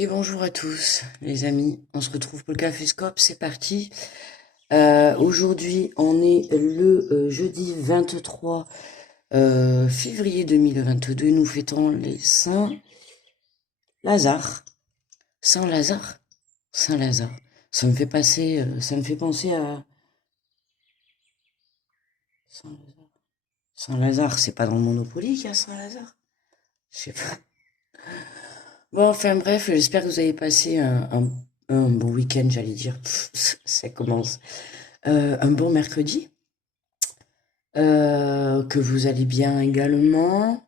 Et bonjour à tous, les amis. On se retrouve pour le Café Scope, c'est parti. Aujourd'hui, on est le jeudi 23 février 2022. Nous fêtons les Saint-Lazare. Saint-Lazare? Saint-Lazare. Ça me fait penser à Saint-Lazare. Saint-Lazare, c'est pas dans le Monopoly qu'il y a Saint-Lazare? Je sais pas. Bon, enfin bref, j'espère que vous avez passé un bon week-end, j'allais dire. Ça commence. Un bon mercredi. Que vous allez bien également.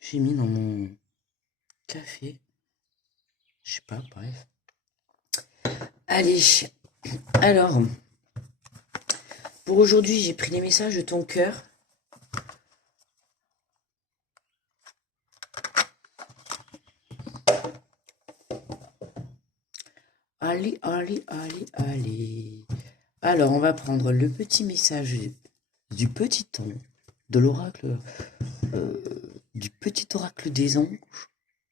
J'ai mis dans mon café. Je sais pas, bref. Allez, alors, pour aujourd'hui, j'ai pris les messages de ton cœur. Allez, allez, allez, allez. Alors, on va prendre le petit message du petit temps, de l'oracle, euh, du petit oracle des anges,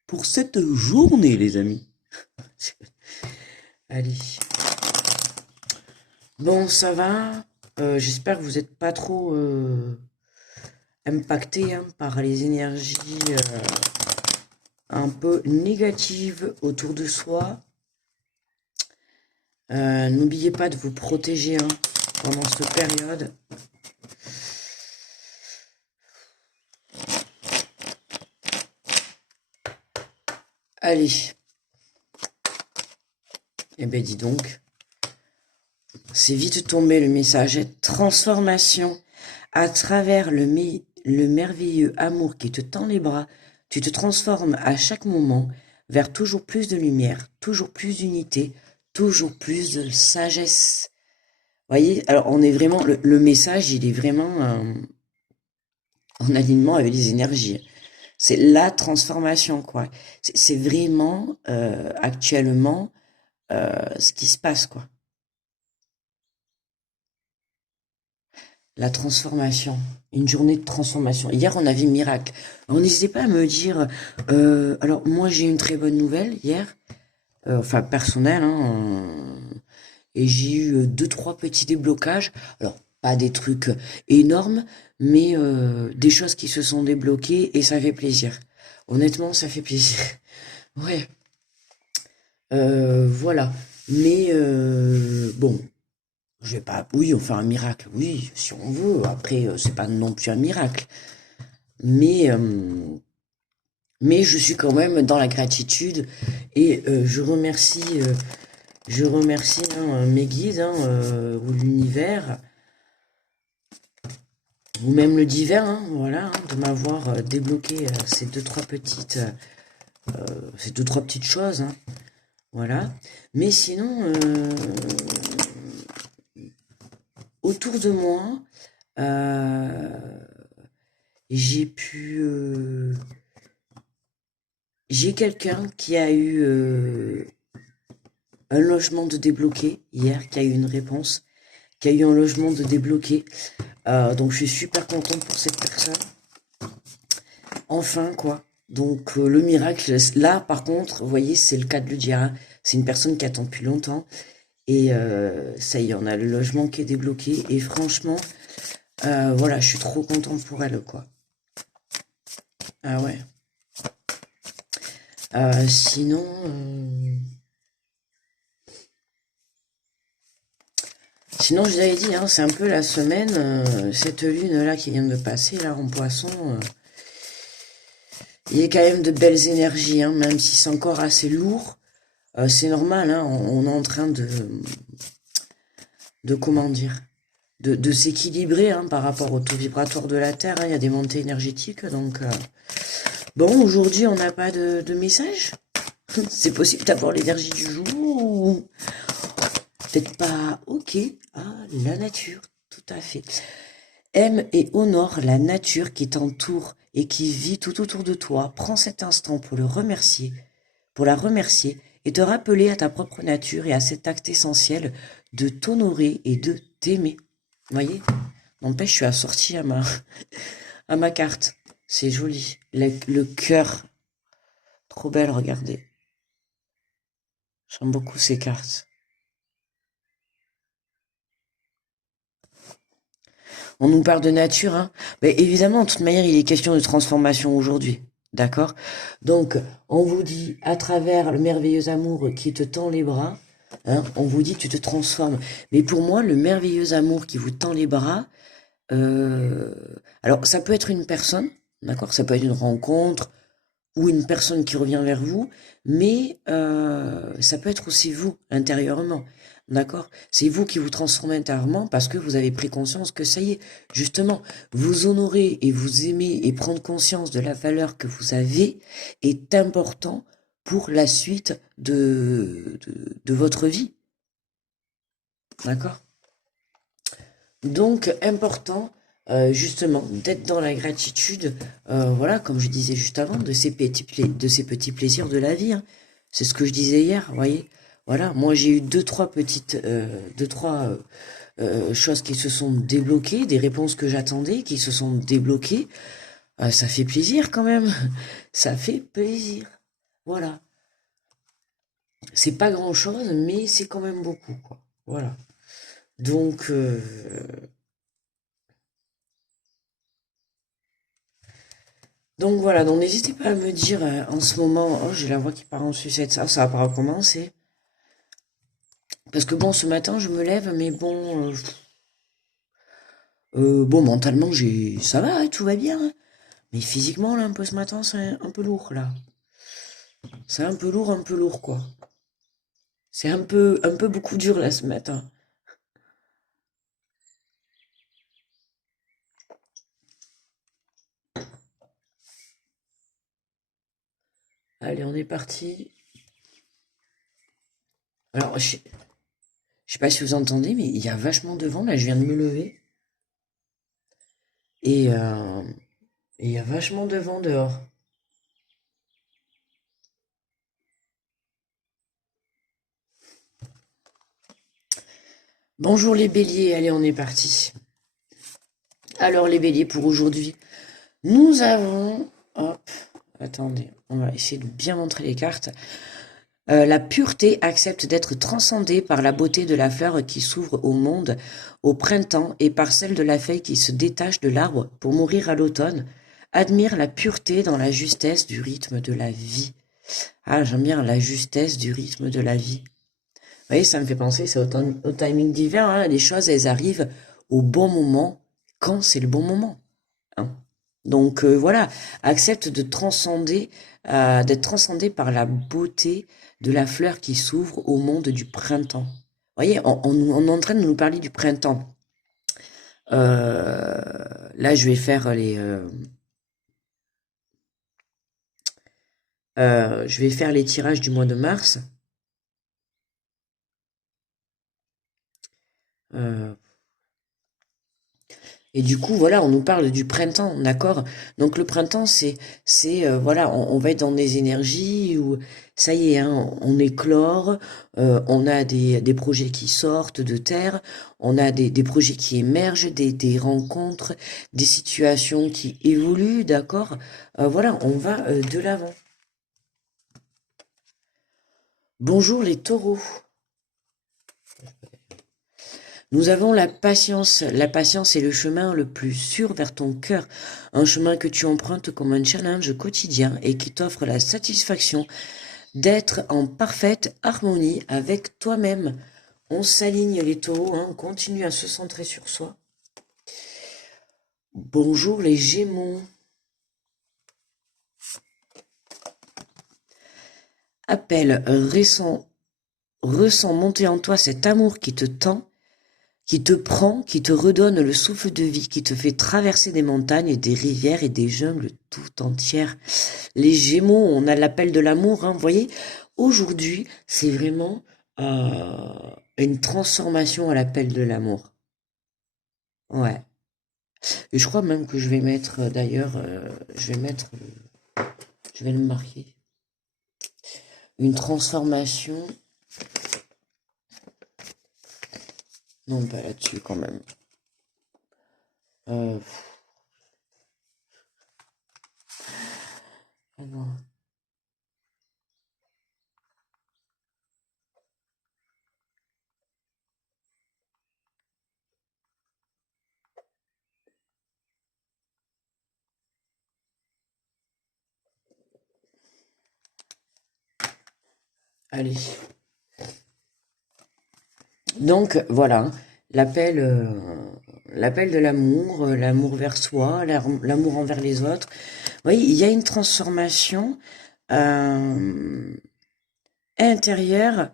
pour cette journée, les amis. Allez. Bon, ça va. J'espère que vous n'êtes pas trop impacté par les énergies un peu négatives autour de soi. N'oubliez pas de vous protéger pendant cette période. Allez. Eh ben dis donc. C'est vite tombé le message. Transformation à travers le merveilleux amour qui te tend les bras. Tu te transformes à chaque moment vers toujours plus de lumière, toujours plus d'unité, toujours plus de sagesse. Voyez, alors on est vraiment, le message, il est vraiment en alignement avec les énergies. C'est la transformation, quoi. C'est vraiment actuellement ce qui se passe, quoi. La transformation. Une journée de transformation. Hier, on avait miracle. Alors, n'hésitez pas à me dire. Alors, moi, j'ai une très bonne nouvelle hier. Enfin, personnelle. Et j'ai eu deux, trois petits déblocages. Alors, pas des trucs énormes, mais des choses qui se sont débloquées et ça fait plaisir. Honnêtement, ça fait plaisir. Ouais. Voilà. Mais bon, je vais pas. Oui, on fait un miracle. Oui, si on veut. Après, c'est pas non plus un miracle. Mais mais je suis quand même dans la gratitude et je remercie mes guides ou l'univers ou même le divin, voilà, de m'avoir débloqué ces deux trois petites choses, voilà. Mais sinon, autour de moi, euh, j'ai pu, j'ai quelqu'un qui a eu un logement de débloqué hier, qui a eu une réponse, qui a eu un logement de débloqué. Donc je suis super contente pour cette personne. Enfin, quoi. Donc le miracle, là par contre, vous voyez, c'est le cas de le dire, c'est une personne qui attend depuis longtemps. Et ça y est, on a le logement qui est débloqué. Et franchement, voilà, je suis trop contente pour elle, quoi. Ah ouais. Sinon, sinon, je vous avais dit, c'est un peu la semaine, cette lune-là qui vient de passer, là, en poisson. Il y a quand même de belles énergies, même si c'est encore assez lourd. C'est normal, on est en train de comment dire, de s'équilibrer par rapport au taux vibratoire de la Terre. Il y a des montées énergétiques, donc bon, aujourd'hui on n'a pas de message. C'est possible d'avoir l'énergie du jour ou peut-être pas. Ok, la nature, tout à fait. Aime et honore la nature qui t'entoure et qui vit tout autour de toi. Prends cet instant pour la remercier et te rappeler à ta propre nature et à cet acte essentiel de t'honorer et de t'aimer. voyez? N'empêche, je suis assortie à ma carte. C'est joli. Le cœur. Trop belle, regardez. J'aime beaucoup ces cartes. On nous parle de nature, hein. Mais évidemment, de toute manière, il est question de transformation aujourd'hui. D'accord? Donc, on vous dit, à travers le merveilleux amour qui te tend les bras, hein, on vous dit, tu te transformes. Mais pour moi, le merveilleux amour qui vous tend les bras, euh, alors, ça peut être une personne, d'accord? Ça peut être une rencontre ou une personne qui revient vers vous, mais ça peut être aussi vous, intérieurement. D'accord? C'est vous qui vous transformez intérieurement parce que vous avez pris conscience que ça y est, justement, vous honorer et vous aimer et prendre conscience de la valeur que vous avez est important pour la suite de votre vie. D'accord? Donc, important, justement, d'être dans la gratitude, voilà, comme je disais juste avant, de ces petits plaisirs de la vie, hein. C'est ce que je disais hier, vous voyez. Voilà, moi j'ai eu deux, trois choses qui se sont débloquées, des réponses que j'attendais, qui se sont débloquées. Ça fait plaisir quand même. Ça fait plaisir. Voilà. C'est pas grand-chose, mais c'est quand même beaucoup, quoi. Voilà. Donc, voilà, donc n'hésitez pas à me dire en ce moment, oh j'ai la voix qui part en sucette, ça va pas recommencer. Parce que bon, ce matin je me lève, mais bon, bon mentalement ça va, hein, tout va bien, hein. Mais physiquement là, un peu ce matin, c'est un peu lourd là. C'est un peu lourd quoi. C'est un peu beaucoup dur là ce matin. Allez, on est parti. Alors, je sais pas si vous entendez, mais il y a vachement de vent là, je viens de me lever. Et il y a vachement de vent dehors. Bonjour les béliers, allez, on est parti. Alors les béliers pour aujourd'hui, nous avons, hop, attendez, on va essayer de bien montrer les cartes. La pureté accepte d'être transcendée par la beauté de la fleur qui s'ouvre au monde au printemps et par celle de la feuille qui se détache de l'arbre pour mourir à l'automne. Admire la pureté dans la justesse du rythme de la vie. Ah, j'aime bien la justesse du rythme de la vie. Vous voyez, ça me fait penser, c'est au timing divin, hein, les choses, elles arrivent au bon moment, quand c'est le bon moment, hein. Donc voilà, accepte de transcender, d'être transcendé par la beauté de la fleur qui s'ouvre au monde du printemps. Vous voyez, on est en train de nous parler du printemps. Là, je vais faire les tirages du mois de mars. Euh, Et du coup, voilà, on nous parle du printemps, d'accord? Donc le printemps, voilà, on va être dans des énergies où, ça y est, hein, on éclore, on a des projets qui sortent de terre, on a des projets qui émergent, des rencontres, des situations qui évoluent, d'accord? Voilà, on va de l'avant. Bonjour les taureaux. Nous avons la patience. La patience est le chemin le plus sûr vers ton cœur. Un chemin que tu empruntes comme un challenge quotidien et qui t'offre la satisfaction d'être en parfaite harmonie avec toi-même. On s'aligne les taureaux, hein, on continue à se centrer sur soi. Bonjour les gémeaux. Appelle, ressens monter en toi cet amour qui te tend, qui te prend, qui te redonne le souffle de vie, qui te fait traverser des montagnes, des rivières et des jungles tout entières. Les Gémeaux, on a l'appel de l'amour, hein, vous voyez. Aujourd'hui, c'est vraiment une transformation à l'appel de l'amour. Ouais. Et je crois même que je vais mettre, d'ailleurs, je vais le marquer. Une transformation. Non, pas là-dessus quand même. Euh, ah non. Allez. Donc voilà, l'appel l'appel de l'amour, l'amour vers soi, l'amour envers les autres. Vous voyez, il y a une transformation euh, intérieure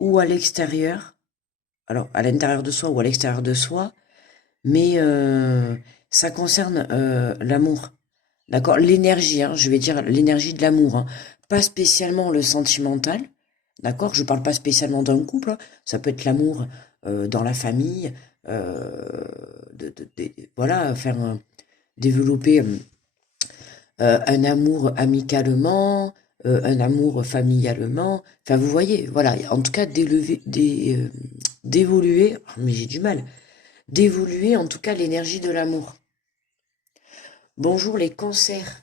ou à l'extérieur. Alors, à l'intérieur de soi ou à l'extérieur de soi, mais ça concerne l'amour. D'accord? L'énergie, hein, je vais dire l'énergie de l'amour, hein. Pas spécialement le sentimental. D'accord? Je parle pas spécialement d'un couple, hein. Ça peut être l'amour dans la famille, voilà, faire développer un amour amicalement, un amour familialement. Enfin, vous voyez, voilà. En tout cas, d'évoluer, mais j'ai du mal, d'évoluer en tout cas l'énergie de l'amour. Bonjour les cancers.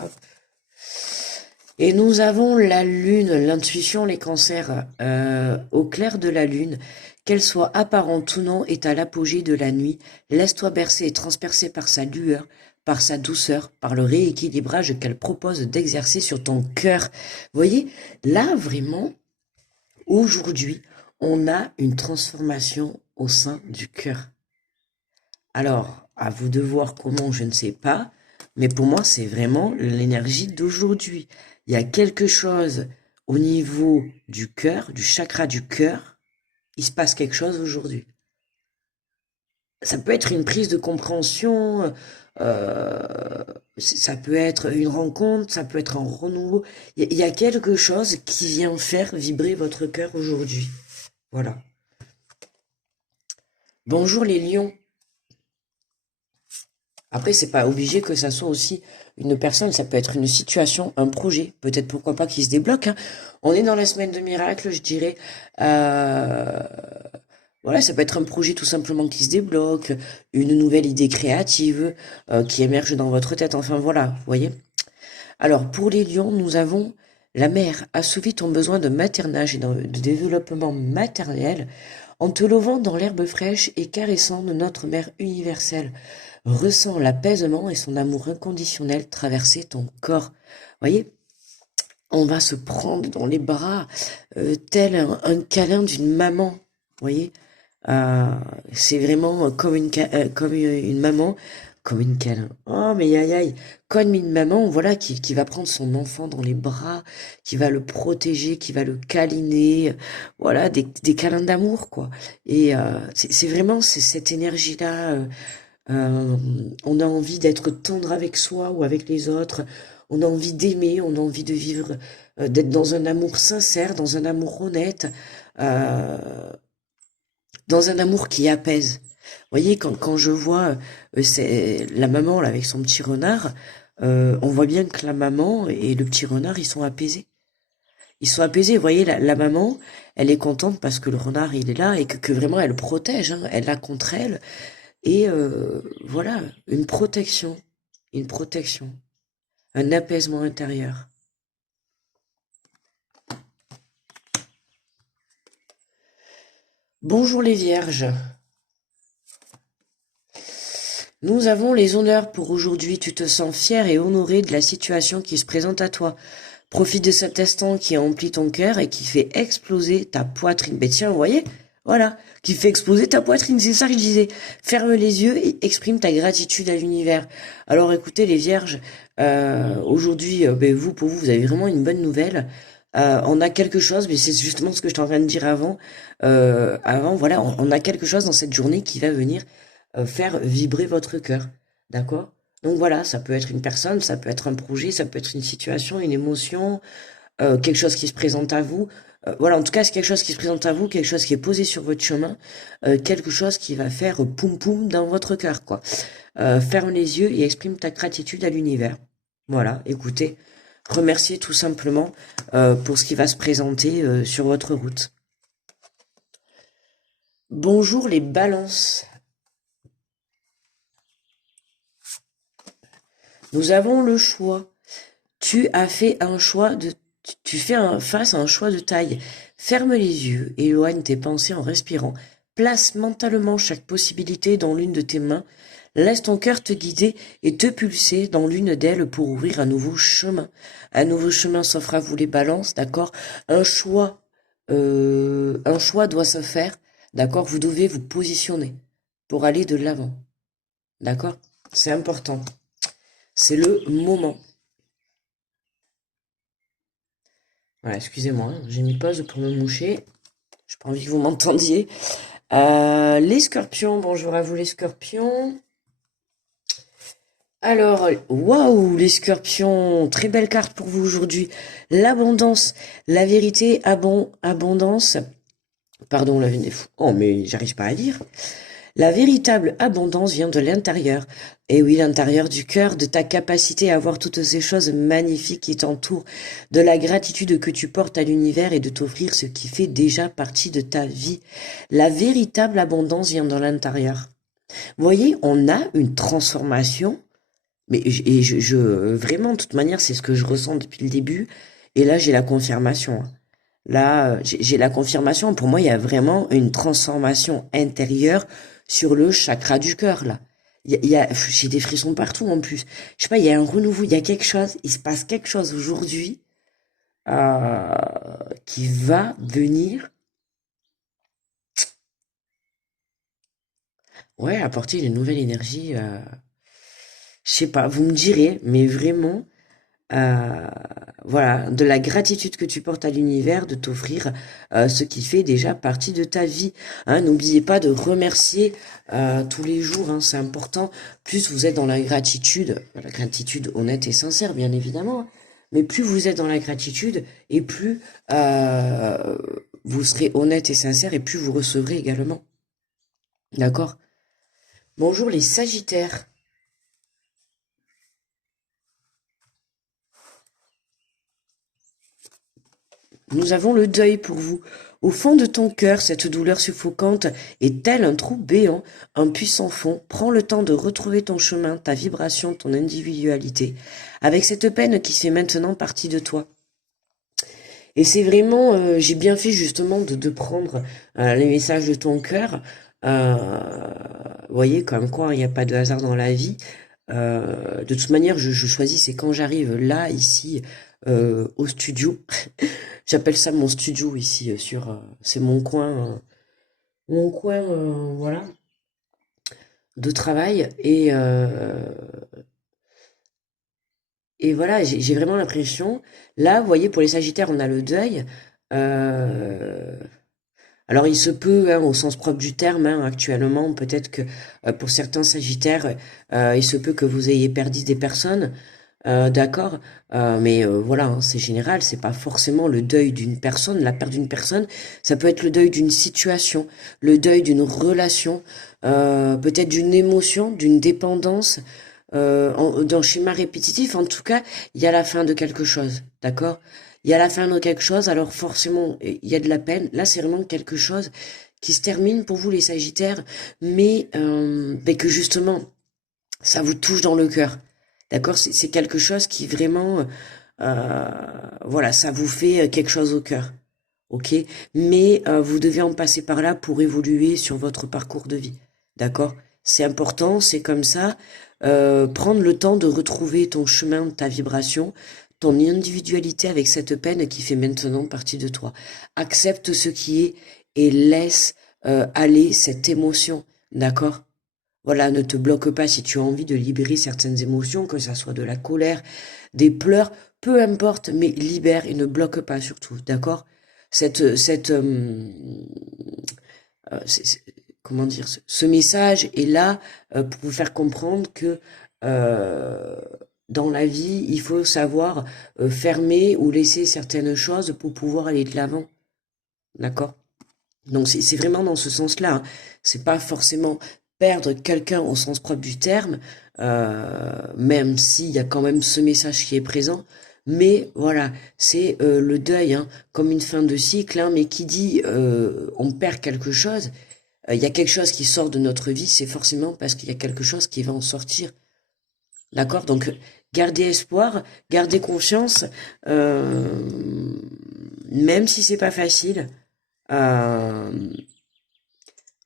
Hop. Et nous avons la lune, l'intuition, les cancers, au clair de la lune, qu'elle soit apparente ou non, est à l'apogée de la nuit. Laisse-toi bercer et transpercer par sa lueur, par sa douceur, par le rééquilibrage qu'elle propose d'exercer sur ton cœur. Vous voyez, là vraiment, aujourd'hui, on a une transformation au sein du cœur. Alors, à vous de voir comment, je ne sais pas, mais pour moi, c'est vraiment l'énergie d'aujourd'hui. Il y a quelque chose au niveau du cœur, du chakra du cœur, il se passe quelque chose aujourd'hui. Ça peut être une prise de compréhension, ça peut être une rencontre, ça peut être un renouveau. Il y a quelque chose qui vient faire vibrer votre cœur aujourd'hui. Voilà. Bonjour les lions. Après, c'est pas obligé que ça soit aussi une personne, ça peut être une situation, un projet, peut-être pourquoi pas qui se débloque, hein. On est dans la semaine de miracle, je dirais. Euh, voilà, ça peut être un projet tout simplement qui se débloque, une nouvelle idée créative qui émerge dans votre tête. Enfin voilà, vous voyez. Alors pour les lions, nous avons la mère assouvit ton besoin de maternage et de développement maternel en te levant dans l'herbe fraîche et caressant notre mère universelle. Ressens l'apaisement et son amour inconditionnel traverser ton corps. Voyez, on va se prendre dans les bras, tel un câlin d'une maman. Voyez, euh, c'est vraiment comme une maman, comme une câlin. Oh mais aïe aïe, comme une maman, voilà, qui va prendre son enfant dans les bras, qui va le protéger, qui va le câliner, voilà, des câlins d'amour quoi. Et c'est vraiment c'est cette énergie-là. On a envie d'être tendre avec soi ou avec les autres. On a envie d'aimer, on a envie de vivre, d'être dans un amour sincère, dans un amour honnête, euh, dans un amour qui apaise. Vous voyez, quand je vois c'est la maman là, avec son petit renard, on voit bien que la maman et le petit renard, ils sont apaisés. Ils sont apaisés. Vous voyez, la maman, elle est contente parce que le renard, il est là et que vraiment, elle le protège, hein, elle l'a contre elle. Et voilà, une protection, un apaisement intérieur. Bonjour les vierges, nous avons les honneurs pour aujourd'hui. Tu te sens fier et honoré de la situation qui se présente à toi. Profite de cet instant qui emplit ton cœur et qui fait exploser ta poitrine. Ben tiens, vous voyez, voilà, qui fait exploser ta poitrine, c'est ça que je disais. Ferme les yeux et exprime ta gratitude à l'univers. Alors écoutez les vierges, aujourd'hui, ben, pour vous, vous avez vraiment une bonne nouvelle. On a quelque chose, mais c'est justement ce que je t'en train de dire avant. Voilà, on a quelque chose dans cette journée qui va venir faire vibrer votre cœur. D'accord? Donc voilà, ça peut être une personne, ça peut être un projet, ça peut être une situation, une émotion, quelque chose qui se présente à vous. Voilà, en tout cas, c'est quelque chose qui se présente à vous, quelque chose qui est posé sur votre chemin, quelque chose qui va faire poum poum dans votre cœur, quoi. Ferme les yeux et exprime ta gratitude à l'univers. Voilà, écoutez, remerciez tout simplement pour ce qui va se présenter sur votre route. Bonjour les balances. Nous avons le choix. Tu as fait un choix de... Tu fais face à un choix de taille. Ferme les yeux, éloigne tes pensées en respirant. Place mentalement chaque possibilité dans l'une de tes mains. Laisse ton cœur te guider et te pulser dans l'une d'elles pour ouvrir un nouveau chemin. Un nouveau chemin s'offre à vous les balances, d'accord? Un choix doit se faire, d'accord? Vous devez vous positionner pour aller de l'avant, d'accord? C'est important. C'est le moment. Voilà, excusez-moi, hein, j'ai mis pause pour me moucher. J'ai pas envie que vous m'entendiez. Les scorpions, bonjour à vous les scorpions. Alors, waouh, les scorpions, très belle carte pour vous aujourd'hui. L'abondance, la vérité, abondance. Pardon, oh, mais j'arrive pas à dire. La véritable abondance vient de l'intérieur. Et oui, l'intérieur du cœur, de ta capacité à voir toutes ces choses magnifiques qui t'entourent, de la gratitude que tu portes à l'univers et de t'offrir ce qui fait déjà partie de ta vie. La véritable abondance vient de l'intérieur. Vous voyez, on a une transformation, mais vraiment, de toute manière, c'est ce que je ressens depuis le début. Et là, j'ai la confirmation. Là, j'ai la confirmation. Pour moi, il y a vraiment une transformation intérieure sur le chakra du cœur, là. J'ai des frissons partout, en plus. Je sais pas, il y a un renouveau, il y a quelque chose, il se passe quelque chose aujourd'hui, euh, qui va venir, ouais, apporter une nouvelle énergie, je sais pas, vous me direz, mais vraiment, euh, voilà, de la gratitude que tu portes à l'univers de t'offrir ce qui fait déjà partie de ta vie. Hein, n'oubliez pas de remercier tous les jours, hein, c'est important. Plus vous êtes dans la gratitude honnête et sincère, bien évidemment, hein, mais plus vous êtes dans la gratitude et plus vous serez honnête et sincère et plus vous recevrez également. D'accord? Bonjour les Sagittaires. Nous avons le deuil pour vous. Au fond de ton cœur, cette douleur suffocante est telle un trou béant, un puissant fond. Prends le temps de retrouver ton chemin, ta vibration, ton individualité, avec cette peine qui fait maintenant partie de toi. Et c'est vraiment, j'ai bien fait justement de prendre les messages de ton cœur. Vous voyez, comme quoi il n'y a pas de hasard dans la vie. De toute manière, je choisis, c'est quand j'arrive là, ici, au studio. J'appelle ça mon studio ici c'est mon coin, voilà, de travail et voilà, j'ai vraiment l'impression. Là, vous voyez, pour les Sagittaires, on a le deuil. euh, alors, il se peut, hein, au sens propre du terme, hein, actuellement, peut-être que pour certains Sagittaires, il se peut que vous ayez perdu des personnes. D'accord, mais voilà, hein, c'est général, c'est pas forcément le deuil d'une personne, la perte d'une personne, ça peut être le deuil d'une situation, le deuil d'une relation, peut-être d'une émotion, d'une dépendance, d'un schéma répétitif. En tout cas, il y a la fin de quelque chose, d'accord? Il y a la fin de quelque chose, alors forcément, il y a de la peine. Là, c'est vraiment quelque chose qui se termine pour vous, les Sagittaires, mais que justement, ça vous touche dans le cœur. D'accord? C'est quelque chose qui vraiment, euh, voilà, ça vous fait quelque chose au cœur. Ok? Mais vous devez en passer par là pour évoluer sur votre parcours de vie. D'accord? C'est important, c'est comme ça. Prendre le temps de retrouver ton chemin, ta vibration, ton individualité avec cette peine qui fait maintenant partie de toi. Accepte ce qui est et laisse aller cette émotion. D'accord? Voilà, ne te bloque pas si tu as envie de libérer certaines émotions, que ça soit de la colère, des pleurs, peu importe, mais libère et ne bloque pas surtout, d'accord? Cette, comment dire, ce message est là pour vous faire comprendre que euh, dans la vie, il faut savoir fermer ou laisser certaines choses pour pouvoir aller de l'avant, d'accord? Donc c'est vraiment dans ce sens-là, hein. C'est pas forcément perdre quelqu'un au sens propre du terme, même s'il y a quand même ce message qui est présent. Mais voilà, c'est le deuil, hein, comme une fin de cycle, hein, mais qui dit on perd quelque chose, il y a quelque chose qui sort de notre vie, c'est forcément parce qu'il y a quelque chose qui va en sortir. D'accord? Donc gardez espoir, gardez confiance, même si c'est pas facile. Euh,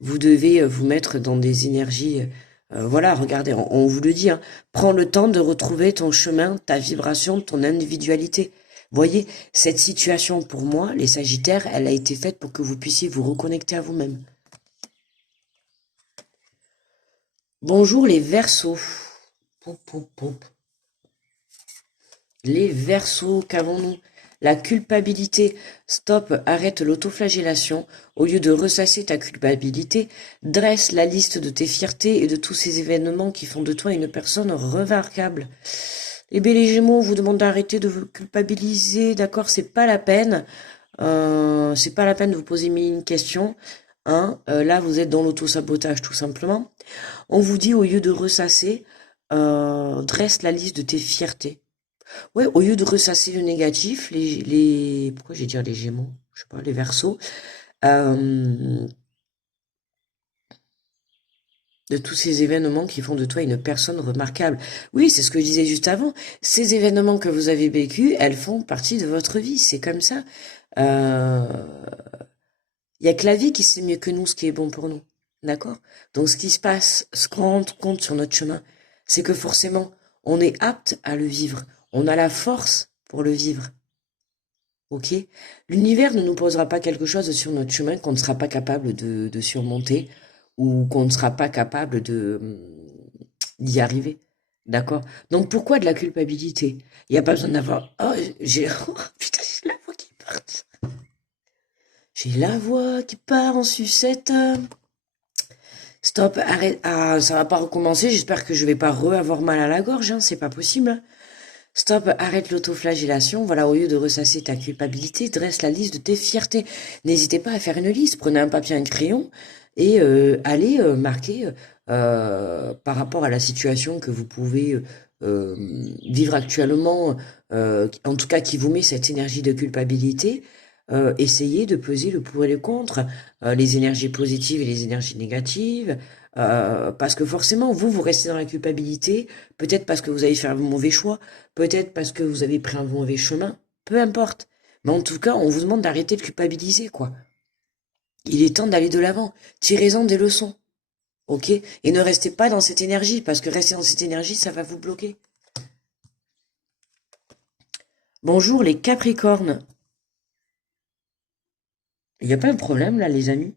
vous devez vous mettre dans des énergies. Voilà, regardez, on vous le dit, hein, prends le temps de retrouver ton chemin, ta vibration, ton individualité. Voyez, cette situation pour moi, les Sagittaires, elle a été faite pour que vous puissiez vous reconnecter à vous-même. Bonjour les Verseaux. Poup, poup, poup. Les Verseaux, qu'avons-nous? La culpabilité. Stop, arrête l'autoflagellation. Au lieu de ressasser ta culpabilité, dresse la liste de tes fiertés et de tous ces événements qui font de toi une personne remarquable. Les Béliers Gémeaux vous demandent d'arrêter de vous culpabiliser, d'accord? C'est pas la peine. C'est pas la peine de vous poser mille questions. Hein, là, vous êtes dans l'autosabotage, tout simplement. On vous dit, au lieu de ressasser, dresse la liste de tes fiertés. Ouais, au lieu de ressasser le négatif, pourquoi j'ai dit les Gémeaux? Je sais pas, les Verseaux. De tous ces événements qui font de toi une personne remarquable. Oui, c'est ce que je disais juste avant. Ces événements que vous avez vécus, elles font partie de votre vie. C'est comme ça. Il y a que la vie qui sait mieux que nous ce qui est bon pour nous. D'accord? Donc ce qui se passe, ce qu'on rend compte sur notre chemin, c'est que forcément, on est apte à le vivre. On a la force pour le vivre. Ok? L'univers ne nous posera pas quelque chose sur notre chemin qu'on ne sera pas capable de surmonter ou qu'on ne sera pas capable d'y arriver. D'accord? Donc pourquoi de la culpabilité? Il n'y a pas besoin d'avoir... Oh, j'ai... Oh, putain, j'ai la voix qui part. J'ai la voix qui part en sucette. Stop, arrête. Ah, ça va pas recommencer. J'espère que je vais pas avoir mal à la gorge. Hein, c'est pas possible. Stop, arrête l'autoflagellation. Voilà, au lieu de ressasser ta culpabilité, dresse la liste de tes fiertés. N'hésitez pas à faire une liste. Prenez un papier, un crayon et allez marquer par rapport à la situation que vous pouvez vivre actuellement, en tout cas qui vous met cette énergie de culpabilité. Essayez de peser le pour et le contre, les énergies positives et les énergies négatives, parce que forcément, vous restez dans la culpabilité, peut-être parce que vous avez fait un mauvais choix, peut-être parce que vous avez pris un mauvais chemin, peu importe. Mais en tout cas, on vous demande d'arrêter de culpabiliser, quoi. Il est temps d'aller de l'avant. Tirez-en des leçons, ok? Et ne restez pas dans cette énergie, parce que rester dans cette énergie, ça va vous bloquer. Bonjour les Capricornes. Il n'y a pas de problème là, les amis.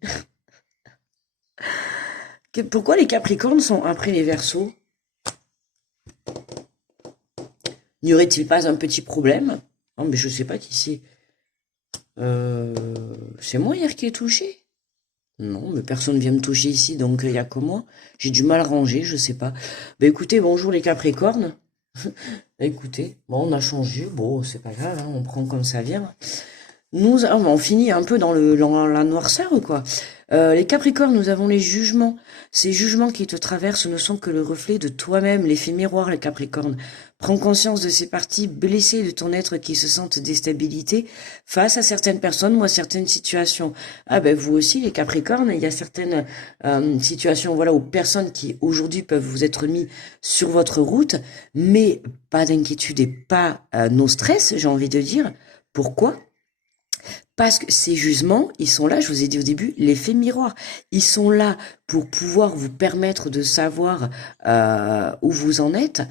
Pourquoi les Capricornes sont après les Verseaux? N'y aurait-il pas un petit problème? Non, mais je sais pas qui c'est. C'est moi hier qui ai touché? Non, mais personne vient me toucher ici, donc il y a que moi. J'ai du mal rangé, je sais pas. Bah écoutez, bonjour les Capricornes. Écoutez, bon, on a changé, bon, c'est pas grave, hein, on prend comme ça vient. On finit un peu dans la noirceur, quoi. Les Capricornes, nous avons les jugements. Ces jugements qui te traversent ne sont que le reflet de toi-même, l'effet miroir, les Capricornes. Prends conscience de ces parties blessées de ton être qui se sentent déstabilisées face à certaines personnes ou à certaines situations. Ah ben vous aussi, les Capricornes, il y a certaines situations, voilà, où personnes qui aujourd'hui peuvent vous être mis sur votre route, mais pas d'inquiétude et pas no stress, j'ai envie de dire. Pourquoi? Parce que ces jugements, ils sont là, je vous ai dit au début, l'effet miroir. Ils sont là pour pouvoir vous permettre de savoir où vous en êtes.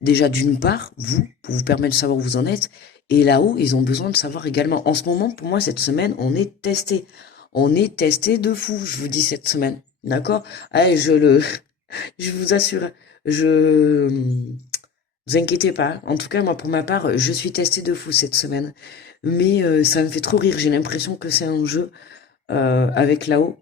Déjà d'une part, vous, pour vous permettre de savoir où vous en êtes. Et là-haut, ils ont besoin de savoir également. En ce moment, pour moi, cette semaine, on est testé. On est testé de fou, je vous dis cette semaine. D'accord? Allez, je vous assure, vous inquiétez pas. En tout cas, moi, pour ma part, je suis testée de fou cette semaine. Mais ça me fait trop rire. J'ai l'impression que c'est un jeu avec là-haut.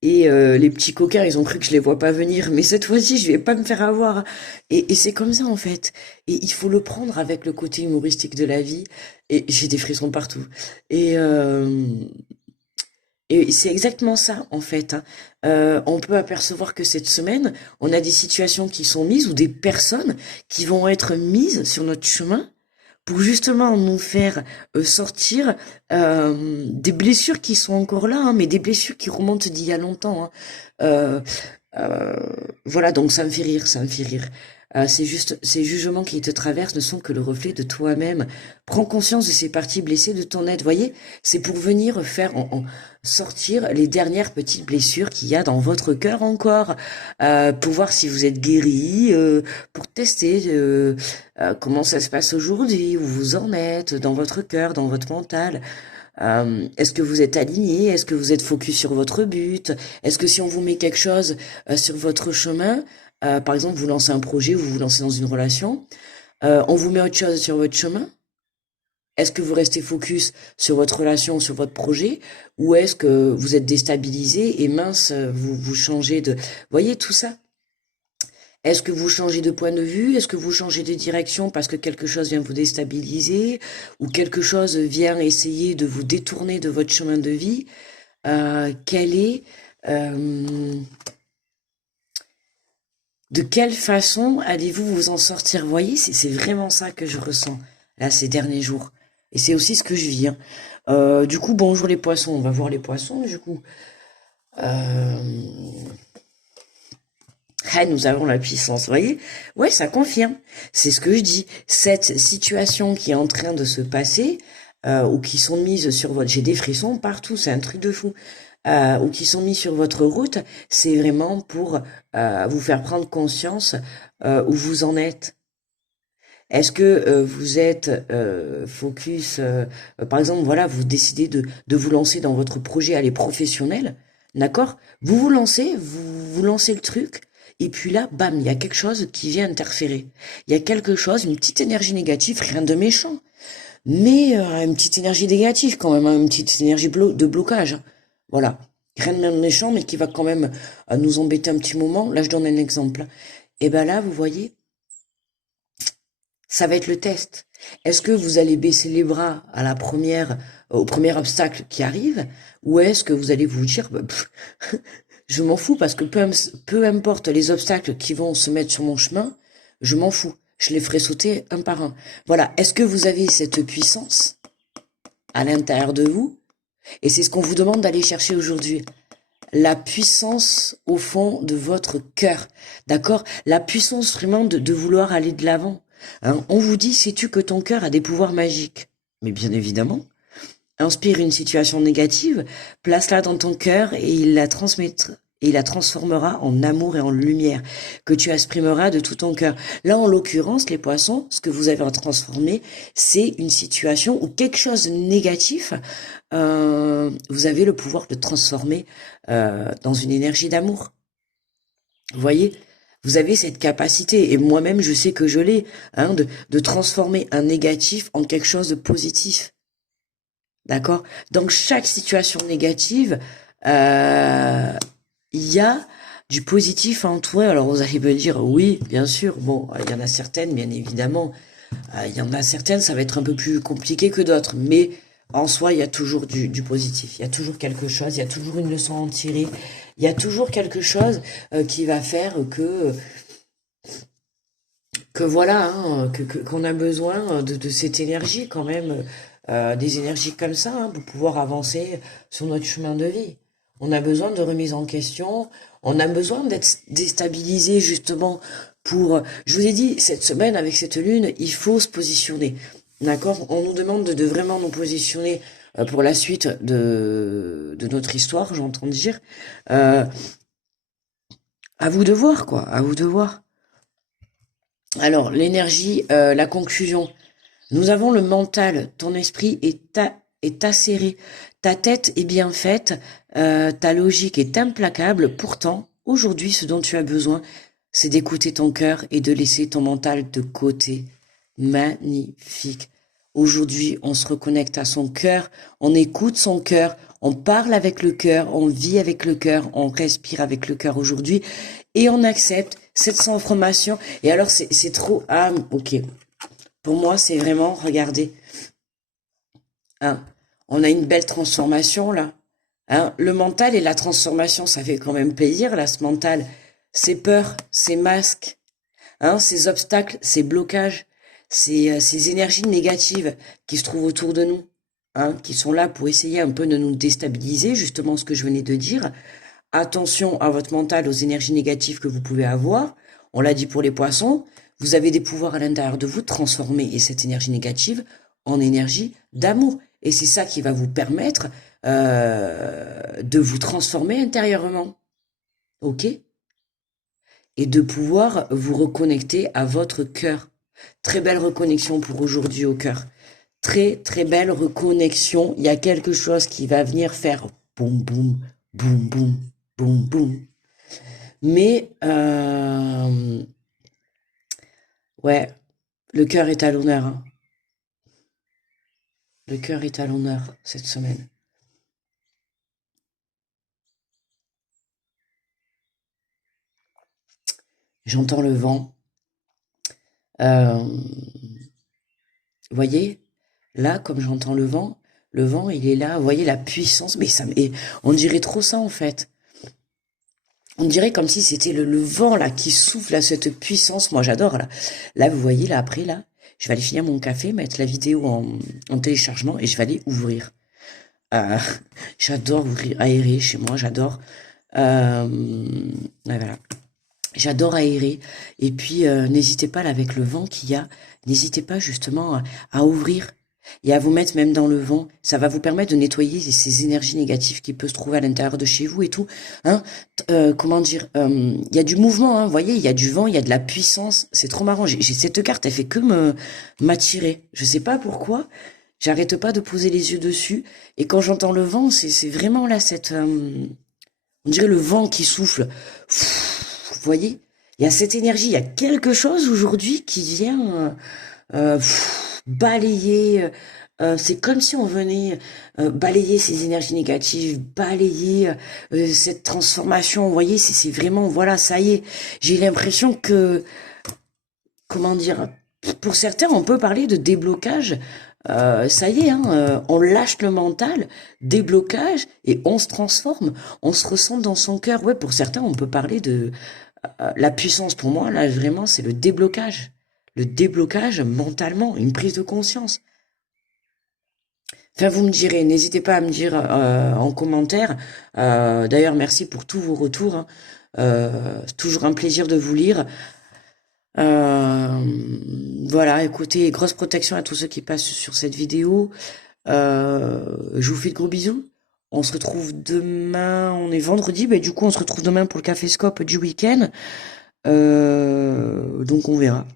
Et les petits coquins, ils ont cru que je les vois pas venir. Mais cette fois-ci, je vais pas me faire avoir. Et c'est comme ça, en fait. Et il faut le prendre avec le côté humoristique de la vie. Et j'ai des frissons partout. Et, et c'est exactement ça, en fait. Hein. On peut apercevoir que cette semaine, on a des situations qui sont mises ou des personnes qui vont être mises sur notre chemin pour justement nous faire sortir des blessures qui sont encore là, hein, mais des blessures qui remontent d'il y a longtemps. Hein. Euh, voilà, donc ça me fait rire, ça me fait rire. C'est juste, ces jugements qui te traversent ne sont que le reflet de toi-même. Prends conscience de ces parties blessées de ton être. Voyez, c'est pour venir faire sortir les dernières petites blessures qu'il y a dans votre cœur encore, pour voir si vous êtes guéri, pour tester comment ça se passe aujourd'hui, où vous en êtes dans votre cœur, dans votre mental. Est-ce que vous êtes aligné? Est-ce que vous êtes focus sur votre but? Est-ce que si on vous met quelque chose sur votre chemin, par exemple vous lancez un projet ou vous vous lancez dans une relation, on vous met autre chose sur votre chemin? Est-ce que vous restez focus sur votre relation, sur votre projet, ou est-ce que vous êtes déstabilisé et mince, vous changez de... Voyez tout ça? Est-ce que vous changez de point de vue? Est-ce que vous changez de direction parce que quelque chose vient vous déstabiliser ou quelque chose vient essayer de vous détourner de votre chemin de vie? Quelle est, de quelle façon allez-vous vous en sortir? Vous voyez, c'est vraiment ça que je ressens là ces derniers jours. Et c'est aussi ce que je vis, hein. Du coup, bonjour les poissons. On va voir les poissons, du coup. Euh, Ah, nous avons la puissance, vous voyez? Ouais, ça confirme. C'est ce que je dis. Cette situation qui est en train de se passer, ou qui sont mises sur votre... J'ai des frissons partout, c'est un truc de fou. Ou qui sont mis sur votre route, c'est vraiment pour vous faire prendre conscience où vous en êtes. Est-ce que vous êtes focus, par exemple, voilà, vous décidez de vous lancer dans votre projet, aller professionnel, d'accord? Vous lancez le truc, et puis là, bam, il y a quelque chose qui vient interférer. Il y a quelque chose, une petite énergie négative, rien de méchant, mais une petite énergie négative quand même, hein, une petite énergie de blocage, hein. Voilà. Rien de méchant, mais qui va quand même nous embêter un petit moment. Là, je donne un exemple. Et ben là, vous voyez, ça va être le test. Est-ce que vous allez baisser les bras à la première, au premier obstacle qui arrive, ou est-ce que vous allez vous dire, bah, je m'en fous parce que peu importe les obstacles qui vont se mettre sur mon chemin, je m'en fous. Je les ferai sauter un par un. Voilà. Est-ce que vous avez cette puissance à l'intérieur de vous? Et c'est ce qu'on vous demande d'aller chercher aujourd'hui. La puissance au fond de votre cœur. D'accord? La puissance vraiment de vouloir aller de l'avant. Hein, on vous dit, sais-tu que ton cœur a des pouvoirs magiques? Mais bien évidemment. Inspire une situation négative, place-la dans ton cœur et il la transmettra. Et il la transformera en amour et en lumière, que tu exprimeras de tout ton cœur. Là, en l'occurrence, les poissons, ce que vous avez à transformer, c'est une situation ou quelque chose de négatif. Vous avez le pouvoir de transformer dans une énergie d'amour. Vous voyez, vous avez cette capacité, et moi-même, je sais que je l'ai, hein, de transformer un négatif en quelque chose de positif. D'accord? Donc, chaque situation négative, il y a du positif à entourer. Alors, vous allez me dire, oui, bien sûr. Bon, il y en a certaines, bien évidemment. Il y en a certaines, ça va être un peu plus compliqué que d'autres. Mais en soi, il y a toujours du positif. Il y a toujours quelque chose. Il y a toujours une leçon à en tirer. Il y a toujours quelque chose qui va faire que voilà, hein, qu'on a besoin de cette énergie quand même, des énergies comme ça, hein, pour pouvoir avancer sur notre chemin de vie. On a besoin de remise en question, on a besoin d'être déstabilisé justement pour... Je vous ai dit, cette semaine, avec cette lune, il faut se positionner. D'accord? On nous demande de vraiment nous positionner pour la suite de notre histoire, j'entends dire. Euh, à vous de voir, quoi, à vous de voir. Alors, l'énergie, la conclusion. Nous avons le mental, ton esprit est acéré, ta tête est bien faite, ta logique est implacable. Pourtant, aujourd'hui, ce dont tu as besoin, c'est d'écouter ton cœur et de laisser ton mental de côté. Magnifique. Aujourd'hui, on se reconnecte à son cœur, on écoute son cœur, on parle avec le cœur, on vit avec le cœur, on respire avec le cœur aujourd'hui et on accepte cette transformation. Et alors, c'est trop... Ah, ok. Pour moi, c'est vraiment, regardez, hein, on a une belle transformation là. Hein, le mental et la transformation, ça fait quand même plaisir là, ce mental. Ces peurs, ces masques, hein, ces obstacles, ces blocages, ces énergies négatives qui se trouvent autour de nous, hein, qui sont là pour essayer un peu de nous déstabiliser, justement ce que je venais de dire. attention à votre mental, aux énergies négatives que vous pouvez avoir. On l'a dit pour les poissons, vous avez des pouvoirs à l'intérieur de vous de transformer cette énergie négative en énergie d'amour. Et c'est ça qui va vous permettre de vous transformer intérieurement. Ok? Et de pouvoir vous reconnecter à votre cœur. Très belle reconnexion pour aujourd'hui au cœur. Très très belle reconnexion. Il y a quelque chose qui va venir faire boum boum, boum boum, boum boum. Mais ouais, le cœur est à l'honneur, hein. Le cœur est à l'honneur cette semaine. J'entends le vent. Vous voyez, là, comme j'entends le vent, il est là. Vous voyez la puissance, mais on dirait trop ça en fait. On dirait comme si c'était le vent là qui souffle à cette puissance. Moi, j'adore là. Là, vous voyez là après là, je vais aller finir mon café, mettre la vidéo en téléchargement et je vais aller ouvrir. Euh, j'adore ouvrir, aérer chez moi. J'adore. Voilà. J'adore aérer. Et puis, n'hésitez pas, là, avec le vent qu'il y a, n'hésitez pas justement à ouvrir et à vous mettre même dans le vent. Ça va vous permettre de nettoyer ces énergies négatives qui peuvent se trouver à l'intérieur de chez vous et tout. Hein. Comment dire, il y a du mouvement, hein, vous voyez, il y a du vent, il y a de la puissance. C'est trop marrant. J'ai cette carte, elle fait que m'attirer. Je sais pas pourquoi. J'arrête pas de poser les yeux dessus. Et quand j'entends le vent, c'est vraiment là cette... on dirait le vent qui souffle. Vous voyez, il y a cette énergie, il y a quelque chose aujourd'hui qui vient balayer. C'est comme si on venait balayer ces énergies négatives, balayer cette transformation. Vous voyez, c'est vraiment, voilà, ça y est. J'ai l'impression que, comment dire, pour certains, on peut parler de déblocage. Ça y est, hein, on lâche le mental, déblocage, et on se transforme, on se ressent dans son cœur. Ouais, pour certains, on peut parler de la puissance. Pour moi, là, vraiment, c'est le déblocage mentalement, une prise de conscience. Enfin, vous me direz, n'hésitez pas à me dire en commentaire. D'ailleurs, merci pour tous vos retours, hein. Toujours un plaisir de vous lire. Voilà, écoutez, grosse protection à tous ceux qui passent sur cette vidéo. Je vous fais de gros bisous. On se retrouve demain, on est vendredi, bah du coup on se retrouve demain pour le Caféscope du week-end. Donc on verra.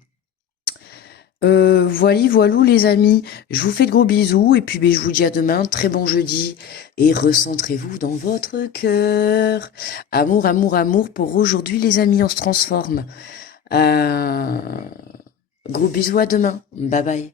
Voilou les amis, je vous fais de gros bisous et puis je vous dis à demain, très bon jeudi et recentrez-vous dans votre cœur. Amour, amour, amour pour aujourd'hui les amis, on se transforme. Gros bisous à demain, bye bye.